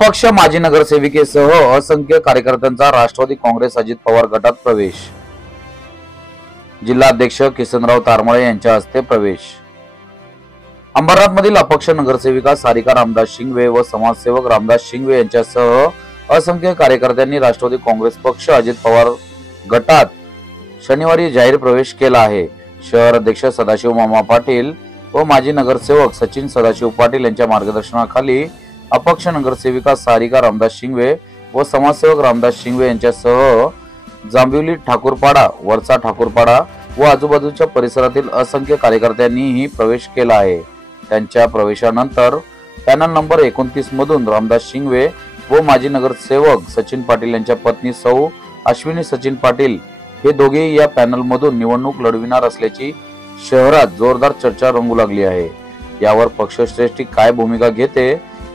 अपक्ष माजी नगरसेविकेसह असंख्य कार्यकर्त्यांचा राष्ट्रवादी काँग्रेस अजित पवार गटात प्रवेश। जिल्हाध्यक्ष किसनराव तारमळे यांच्या हस्ते प्रवेश। अंबरनाथमधील अपक्ष नगरसेविका सारिका रामदास शिंगवे व समाजसेवक रामदास शिंगवे यांच्यासह असंख्य कार्यकर्त्यांनी राष्ट्रवादी काँग्रेस पक्ष अजित पवार गटात शनिवारी जाहीर प्रवेश केला आहे। शहर अध्यक्ष सदाशिव मामा पाटील व माजी नगरसेवक सचिन सदाशिव पाटील यांच्या मार्गदर्शनाखाली अपक्ष नगरसेविका सारिका रामदास शिंगवे व समाजसेवक रामदास शिंगवे यांच्यासह जांभिवली ठाकूरपाडा, वरचा ठाकूरपाडा व आजूबाजूच्या परिसरातील असंख्य कार्यकर्त्यांनीही प्रवेश केला आहे। त्यांच्या प्रवेशानंतर पॅनल नंबर 29 मधून रामदास शिंगवे व माजी नगरसेवक सचिन पाटील यांच्या पत्नी सौ अश्विनी सचिन पाटील हे दोघेही या पॅनल मधून निवडणूक लढविणार असल्याची शहरात जोरदार चर्चा रंगू लागली आहे। यावर पक्षश्रेष्ठी काय भूमिका घेते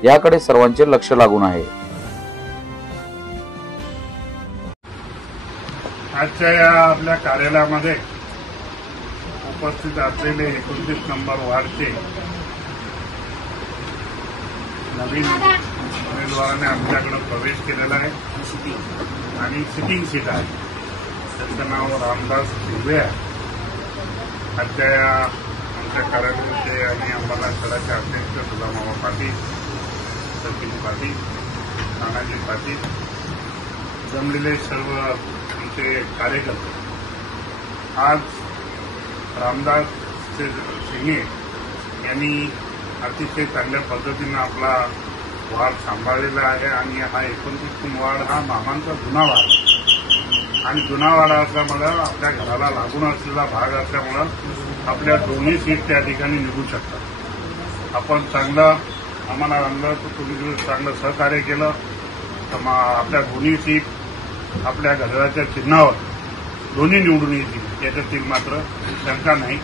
याकडे सर्वांचे लक्ष लागून आहे। आजच्या या आपल्या कार्यालयामध्ये उपस्थित असलेले 29 नंबर वार्डचे नवीन उमेदवाराने आमच्याकडे प्रवेश केलेला आहे आणि सिटिंग सीट आहे। त्याचं नाव रामदास शिंगवे आहे। आजच्या या आमच्या कार्यालयाचे आणि अंबरनाथ शहराचे अध्यक्ष सुदामामा पाटील, सचिन पाटील, तानाजी पाटील, जमलेले सर्व आमचे कार्यकर्ते आज रामदास शिंगे यांनी अतिशय चांगल्या पद्धतीने आपला वार्ड सांभाळलेला आहे आणि हा 29 वार्ड हा मामांचा जुना वार्ड आणि जुना वाडा असल्यामुळं आपल्या घराला लागून असलेला भाग असल्यामुळं आपल्या दोन्ही सीट त्या ठिकाणी निघू शकतात। आपण चांगलं आम्हाला रामदास तुम्ही चांगलं सहकार्य केलं तर आपल्या दोन्ही सीट आपल्या घराच्या चिन्हावर दोन्ही निवडून येतील याच्यातील मात्र शंका नाही।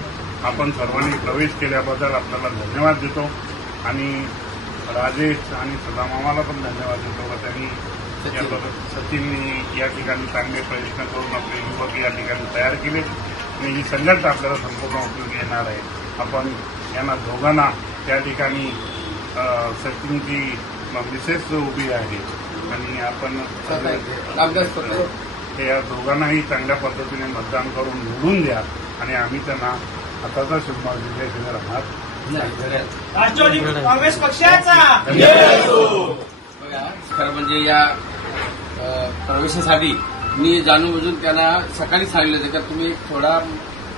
आपण सर्वांनी प्रवेश केल्याबद्दल आपल्याला धन्यवाद देतो आणि राजेश आणि सदामामाला पण धन्यवाद देतो। त्यांनी सचिननी या ठिकाणी चांगले प्रयत्न करून आपले युवक या ठिकाणी तयार केले आणि ही संघटना आपल्याला संपूर्ण उपयोगी येणार आहे। आपण यांना दोघांना त्या ठिकाणी सचिनची मिसेस उभी आहे आणि आपण या दोघांनाही चांगल्या पद्धतीने मतदान करून निवडून द्या आणि आम्ही त्यांना हाताचा शुभमान दिल्याशिवाय राहणार राष्ट्रवादी काँग्रेस पक्षाचा खरं म्हणजे या प्रवेशासाठी मी जाणून त्यांना सकाळी सांगितलं होतं की तुम्ही थोडा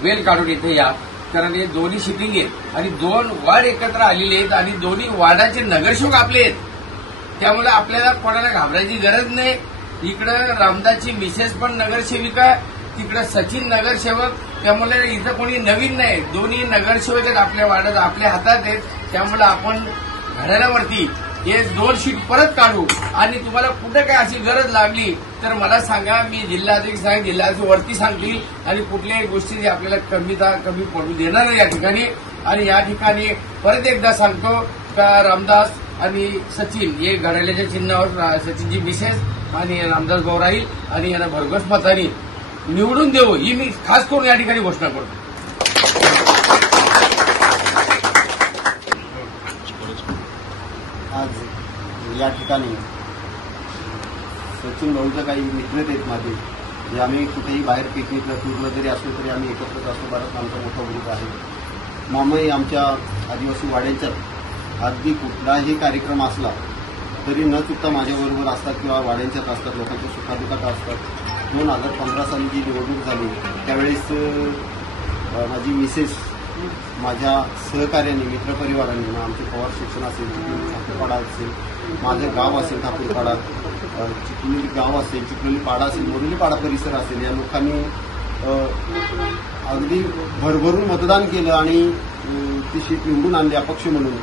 वेळ काढून इथे या, कारण हे दोन्ही शिटिंग आहेत आणि 2 वार्ड एकत्र आलेले आहेत आणि दोन्ही वार्डाचे नगरसेवक आपले आहेत। त्यामुळे आपल्याला कोणाला घाबरायची गरज नाही। इकडं रामदासची मिसेस पण नगरसेविका, तिकडं सचिन नगरसेवक, त्यामुळे इथं कोणी नवीन नाही। दोन्ही नगरसेवक आहेत आपल्या वार्डात, आपल्या हातात आहेत। त्यामुळे आपण घड्याळावरती हे 2 शीट परत काढू आणि तुम्हाला कुठं काय अशी गरज लागली तर मला सांगा, मी जिल्हाधिकारी सांगेन, जिल्हाधिकारी वरती सांगतील आणि कुठल्याही गोष्टी आपल्याला कमी पडू देणार नाही या ठिकाणी। आणि या ठिकाणी परत एकदा सांगतो का रामदास आणि सचिन हे घड्याळाच्या चिन्हावर सचिनची मिसेस आणि रामदास भाऊ राहील आणि यांना भरघोस मताने निवडून देऊ ही मी खास करून या ठिकाणी घोषणा करतो। आज या ठिकाणी सचिन भाऊचं काही मित्र आहेत माझे, जे आम्ही कुठेही बाहेर पिकनिकला टूरला जरी असलो तरी आम्ही एकत्रच असतो। बराच आमचा मोठा ग्रुप आहे। मामाही आमच्या आदिवासी वाड्यांच्यात अगदी कुठलाही कार्यक्रम असला तरी न चुकता माझ्याबरोबर असतात किंवा वाड्यांच्यात असतात, लोकांच्या सुखादुखात असतात। 2015 साली जी निवडणूक झाली त्यावेळेस माझी मिसेस माझ्या सहकार्याने, मित्रपरिवारांनी, आमचे पवार शिक्षण असेल, ठाकूरपाडा असेल, माझं गाव असेल ठाकूरपाडा, चिखलोली गाव असेल, चिखलोली पाडा असेल, मोरुलीपाडा परिसर असेल, या लोकांनी अगदी भरभरून मतदान केलं आणि ती सीट निवडून आणली अपक्ष म्हणून।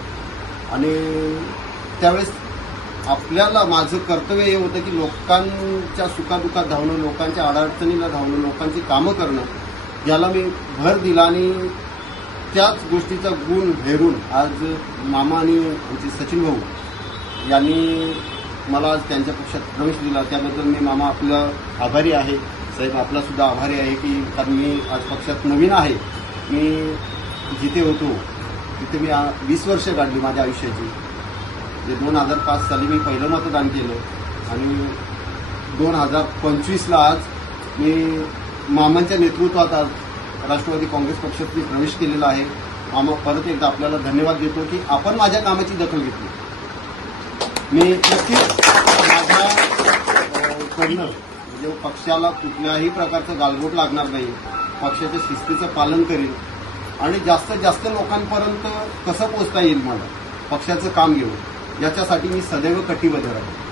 आणि त्यावेळेस आपल्याला माझं कर्तव्य हे होतं की लोकांच्या सुखादुखात धावणं, लोकांच्या अडचणीला धावणं, लोकांची कामं करणं, याला मी भर दिला आणि त्याच गोष्टीचा गुण हेरून आज मामा आणि आमचे सचिन भाऊ यांनी मला आज त्यांच्या पक्षात प्रवेश दिला। त्याबद्दल मी मामा आपला आभारी आहे, साहेब आपला सुद्धा आभारी आहे की कारण मी आज पक्षात नवीन आहे। मी जिथे होतो तिथे मी 20 वर्ष काढली माझ्या आयुष्याची। 2005 साली मी पहिलं मतदान केलं आणि 2025ला आज मी मामांच्या नेतृत्वात आज राष्ट्रवादी काँग्रेस पक्षात मी प्रवेश केलेला आहे. मामा परत एकदा आपल्याला धन्यवाद देतो की आपण माझ्या कामाची दखल घेतली. मी नक्कीच माझ्याकडनं म्हणजे पक्षाला कुठल्याही प्रकारचं गालबोट लागणार नाही, पक्षाच्या शिस्तीचं पालन करेल आणि जास्तीत जास्त लोकांपर्यंत कसं पोहोचता येईल मला पक्षाचं काम घेऊन याच्यासाठी मी सदैव कटिबद्ध राहील.